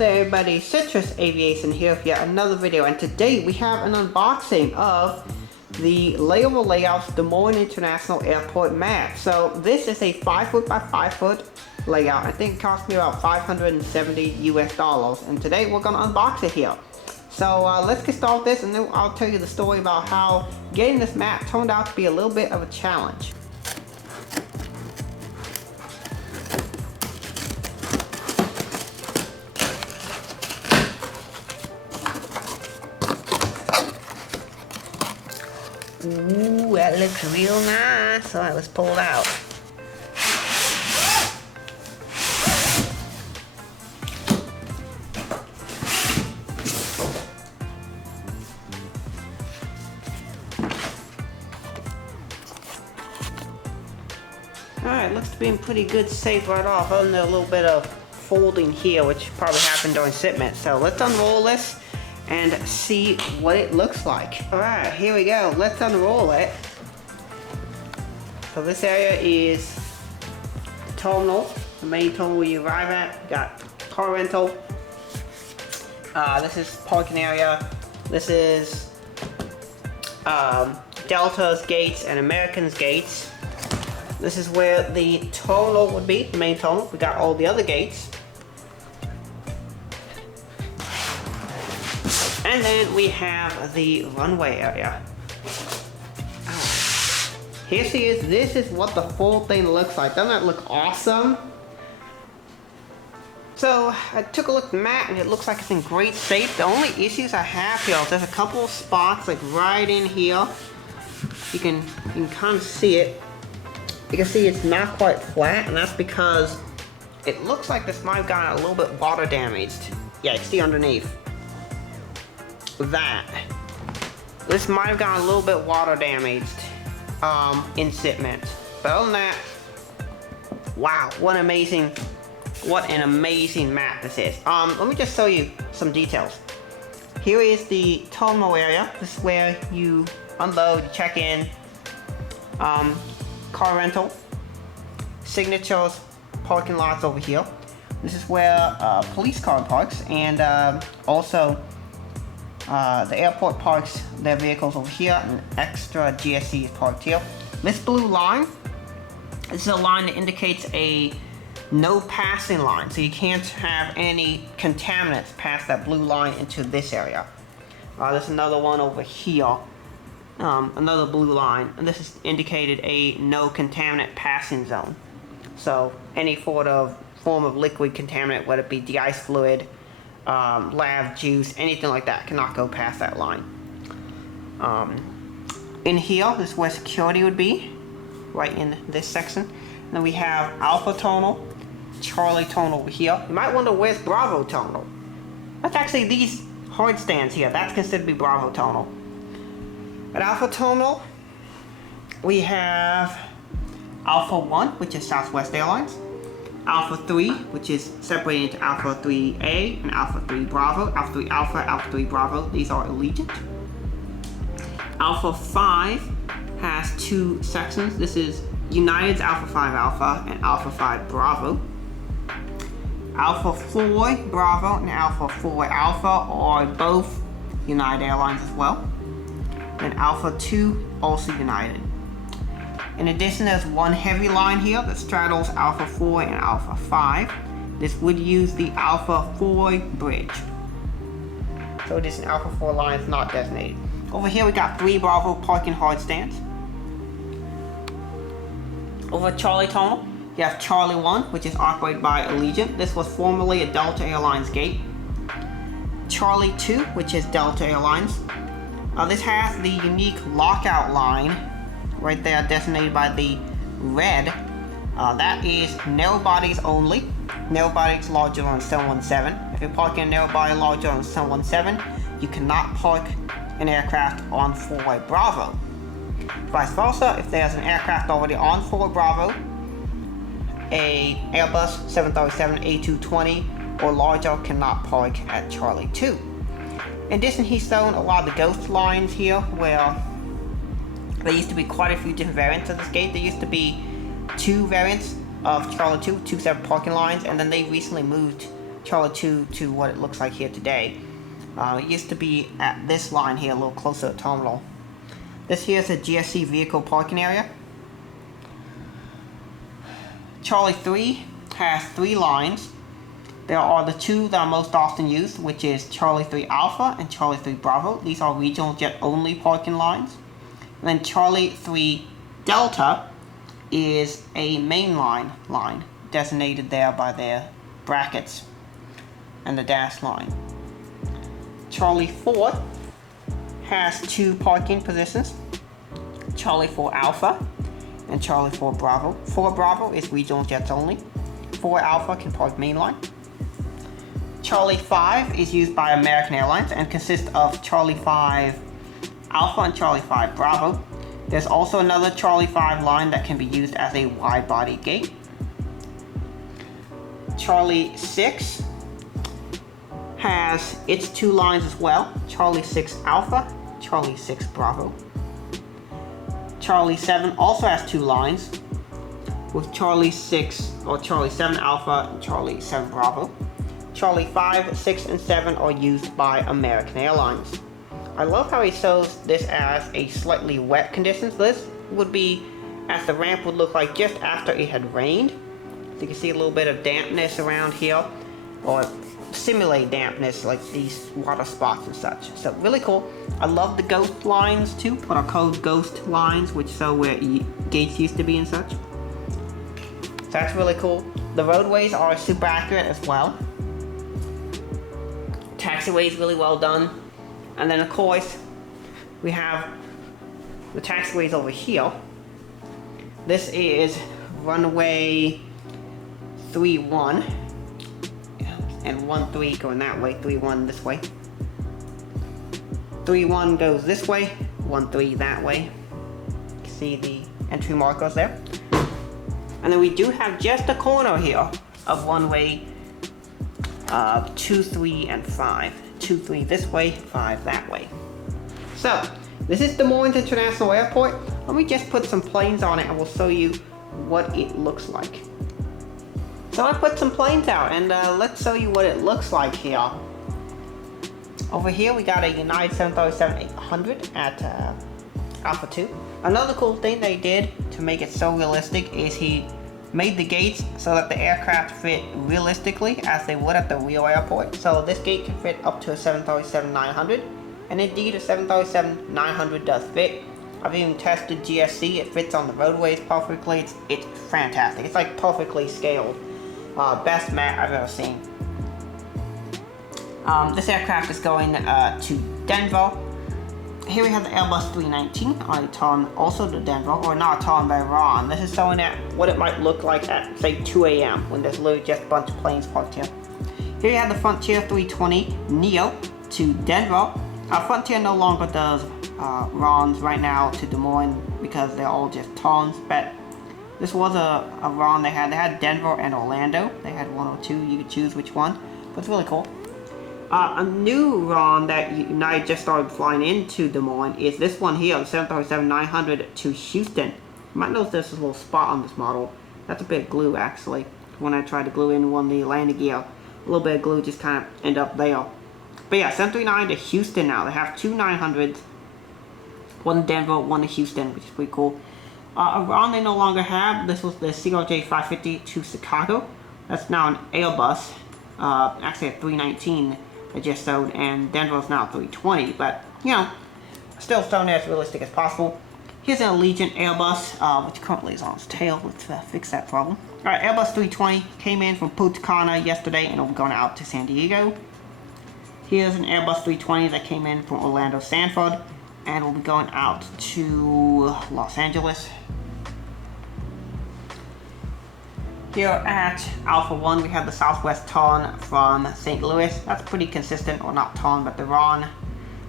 there everybody, Citrus Aviation here with yet another video, and today we have an unboxing of the Layover Layouts Des Moines International Airport map. So this is a 5 foot by 5 foot layout. I think it cost me about $570 US, and today we're gonna unbox it here. So let's get started with this, and then I'll tell you the story about how getting this map turned out to be a little bit of a challenge. Ooh, that looks real nice. Alright, let's pull it out. Alright, looks to be in pretty good shape right off, other than a little bit of folding here, which probably happened during shipment. So let's unroll this and see what it looks like. Alright, here we go. Let's unroll it. So this area is the terminal, the main terminal where you arrive at. You got car rental. This is parking area. This is Delta's gates and American's gates. This is where the terminal would be, the main terminal. We got all the other gates. And then we have the runway area. Oh. Here she is. This is what the full thing looks like. Doesn't that look awesome? So I took a look at the map and it looks like it's in great shape. The only issues I have here, there's a couple of spots like right in here. You can kind of see it. You can see it's not quite flat, and that's because it looks like this might have gotten a little bit water damaged. Yeah, you can see underneath that this might have gotten a little bit water damaged in shipment, but other than that, wow, what an amazing map this is. Let me just show you some details. Here is the terminal area. This is where you unload, you check in, car rental, signatures, parking lots over here. This is where police car parks, and also the airport parks their vehicles over here, and extra GSC is parked here. This blue line, this is a line that indicates a no passing line, so you can't have any contaminants pass that blue line into this area. There's another one over here, another blue line, and this is indicated a no contaminant passing zone. So any form of liquid contaminant, whether it be de-ice fluid, lab juice, anything like that, cannot go past that line. In here, this is where security would be, right in this section. And then we have Alpha Terminal, Charlie Terminal over here. You might wonder where's Bravo Terminal. That's actually these hard stands here. That's considered to be Bravo Terminal. At Alpha Terminal, we have Alpha 1, which is Southwest Airlines. Alpha 3, which is separated into Alpha 3A and Alpha 3 Bravo. Alpha 3 Alpha, Alpha 3 Bravo, these are Allegiant. Alpha 5 has two sections. This is United's Alpha 5 Alpha and Alpha 5 Bravo. Alpha 4 Bravo and Alpha 4 Alpha are both United Airlines as well. And Alpha 2, also United. In addition, there's one heavy line here that straddles Alpha 4 and Alpha 5. This would use the Alpha 4 bridge. So it is an Alpha 4 line, it's not designated. Over here we got 3 Bravo parking hard stands. Over at Charlie Terminal, you have Charlie 1, which is operated by Allegiant. This was formerly a Delta Airlines gate. Charlie 2, which is Delta Airlines. This has the unique lockout line right there, designated by the red. That is narrow bodies only. Narrow bodies larger than 717. If you're parking a narrow body larger than 717, you cannot park an aircraft on 4 Bravo. Vice versa, if there's an aircraft already on 4 Bravo, a Airbus 737 A220 or larger cannot park at Charlie 2. In addition, he's shown a lot of the ghost lines here, where there used to be quite a few different variants of this gate. There used to be 2 variants of Charlie 2, 2 separate parking lines, and then they recently moved Charlie 2 to what it looks like here today. It used to be at this line here, a little closer to the terminal. This here is a GSC vehicle parking area. Charlie 3 has 3 lines. There are the 2 that are most often used, which is Charlie 3 Alpha and Charlie 3 Bravo. These are regional jet only parking lines. And then Charlie 3 Delta is a mainline line, designated there by their brackets and the dash line. Charlie 4 has 2 parking positions, Charlie 4 Alpha and Charlie 4 Bravo. 4 Bravo is regional jets only. 4 Alpha can park mainline. Charlie 5 is used by American Airlines and consists of Charlie 5 Alpha and Charlie 5 Bravo. There's also another Charlie 5 line that can be used as a wide body gate. Charlie 6 has its 2 lines as well, Charlie 6 Alpha, Charlie 6 Bravo. Charlie 7 also has 2 lines with Charlie 6 or Charlie 7 Alpha and Charlie 7 Bravo. Charlie 5, 6, and 7 are used by American Airlines. I love how he shows this as a slightly wet condition. So this would be as the ramp would look like just after it had rained. So you can see a little bit of dampness around here, or simulate dampness like these water spots and such. So really cool. I love the ghost lines too, what are called ghost lines, which show where gates used to be and such. So that's really cool. The roadways are super accurate as well. Taxiway is really well done. And then of course, we have the taxiways over here. This is runway 31 and 13 going that way, 31 this way. 31 goes this way, 13 that way. You can see the entry markers there. And then we do have just a corner here of runway 2, 3, and 5. 2, 3 this way, 5 that way. So, this is the Moines International Airport. Let me just put some planes on it and we'll show you what it looks like. So I put some planes out and let's show you what it looks like here. Over here we got a United 737-800 at Alpha 2. Another cool thing they did to make it so realistic is he made the gates so that the aircraft fit realistically as they would at the real airport. So this gate can fit up to a 737-900, and indeed a 737-900 does fit. I've even tested GSC, it fits on the roadways perfectly, it's fantastic. It's like perfectly scaled. Best mat I've ever seen. This aircraft is going to Denver. Here we have the Airbus 319 on a ton, also to Denver, or not a ton, but Iran. This is showing at what it might look like at, say, 2 a.m. when there's literally just a bunch of planes parked here. Here you have the Frontier 320 Neo to Denver. Frontier no longer does runs right now to Des Moines because they're all just tons, but this was a run they had. They had Denver and Orlando. They had 1 or 2, you could choose which one, but it's really cool. A new run that United just started flying into Des Moines is this one here, the 737-900 to Houston. You might notice there's a little spot on this model. That's a bit of glue actually. When I tried to glue in one of the landing gear, a little bit of glue just kind of ended up there. But yeah, 739 to Houston now. They have 2 900s, one to Denver, one to Houston, which is pretty cool. A run they no longer have, this was the CRJ-550 to Chicago. That's now an Airbus, actually a 319 they just sold, and Denver's now 320, but you know, still shown as realistic as possible. Here's an Allegiant Airbus, which currently is on its tail. Let's fix that problem. Alright, Airbus 320 came in from Punta Cana yesterday and will be going out to San Diego. Here's an Airbus 320 that came in from Orlando Sanford and will be going out to Los Angeles. Here at Alpha 1 we have the Southwest Ton from St. Louis. That's pretty consistent, or not Ton, but the Ron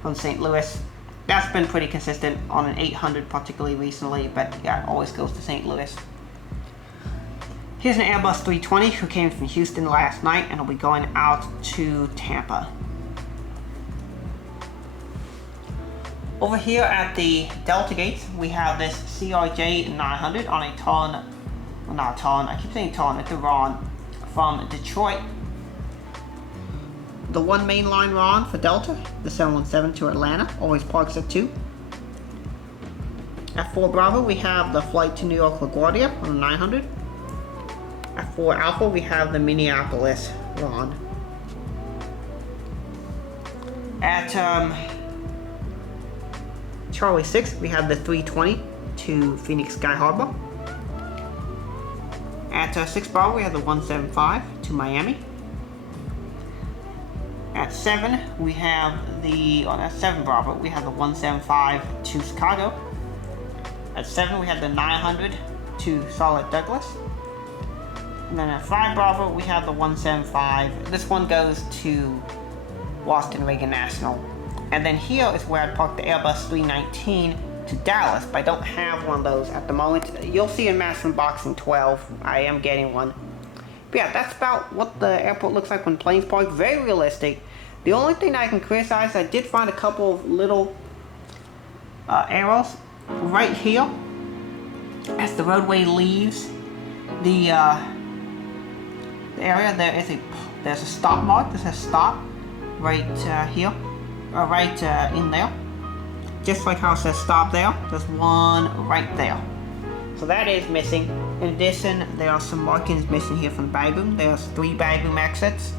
from St. Louis. That's been pretty consistent on an 800 particularly recently, but yeah, it always goes to St. Louis. Here's an Airbus 320 who came from Houston last night and will be going out to Tampa. Over here at the Delta gates, we have this CRJ-900 on a ton, well not a ton, I keep saying ton, it's a Ron, from Detroit. the 1 mainline RON for Delta, the 717 to Atlanta, always parks at 2. At 4 Bravo, we have the flight to New York LaGuardia on the 900. At 4 Alpha, we have the Minneapolis RON. At Charlie 6, we have the 320 to Phoenix Sky Harbor. At 6 Bravo, we have the 175 to Miami. At 7, we have the, at 7 Bravo, we have the 175 to Chicago. At 7, we have the 900 to Charlotte Douglas. And then at 5 Bravo, we have the 175. This one goes to Washington Reagan National. And then here is where I parked the Airbus 319 to Dallas, but I don't have one of those at the moment. You'll see in Master Unboxing 12, I am getting one. But yeah, that's about what the airport looks like when planes park. Very realistic. The only thing that I can criticize, I did find a couple of little arrows right here as the roadway leaves the area. There's a stop mark that says stop right here, or right in there. Just like how it says stop there, there's one right there. So that is missing. In addition, there are some markings missing here from the bag boom. There's 3 bag boom exits,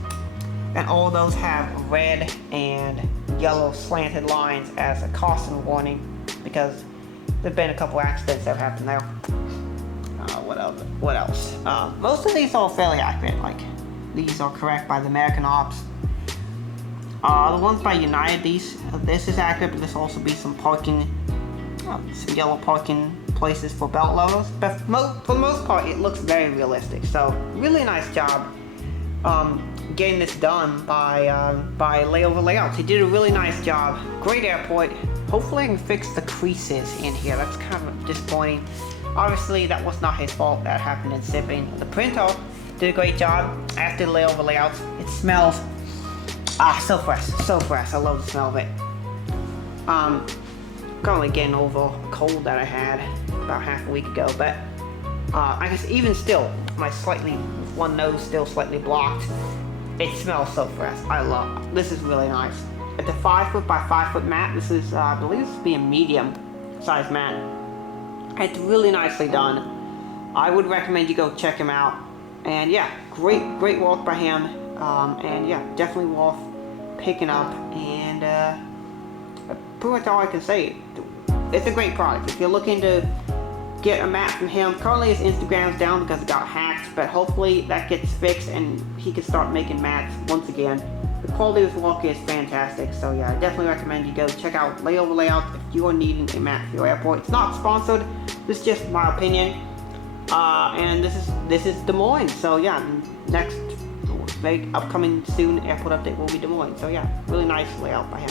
and all those have red and yellow slanted lines as a caution warning, because there've been a couple accidents that have happened there. What else? Most of these are fairly accurate. Like, these are correct by the American Ops. The ones by United, this is accurate, but there's also be some parking, some yellow parking places for belt loaders. But for the most part, it looks very realistic. So, really nice job getting this done by Layover Layouts. He did a really nice job. Great airport. Hopefully I can fix the creases in here. That's kind of disappointing. Obviously, that was not his fault. That happened in shipping. The printer did a great job. After the Layover Layouts, it smells so fresh, so fresh. I love the smell of it. Currently getting over a cold that I had about half a week ago, but I guess even still, my one nose still slightly blocked. It smells so fresh. This is really nice. At the 5 foot by 5 foot mat, this is, I believe this would be a medium size mat. It's really nicely done. I would recommend you go check him out. And yeah, great work by him. And yeah, definitely worth picking up. And pretty much all I can say. It's a great product. If you're looking to get a mat from him, currently his Instagram's down because it got hacked, but hopefully that gets fixed and he can start making mats once again. The quality of his work is fantastic. So yeah, I definitely recommend you go check out Layover Layouts if you are needing a mat for your airport. It's not sponsored. This is just my opinion. And this is Des Moines. So yeah, next very upcoming soon airport update will be Des Moines. So yeah, really nice layout by him.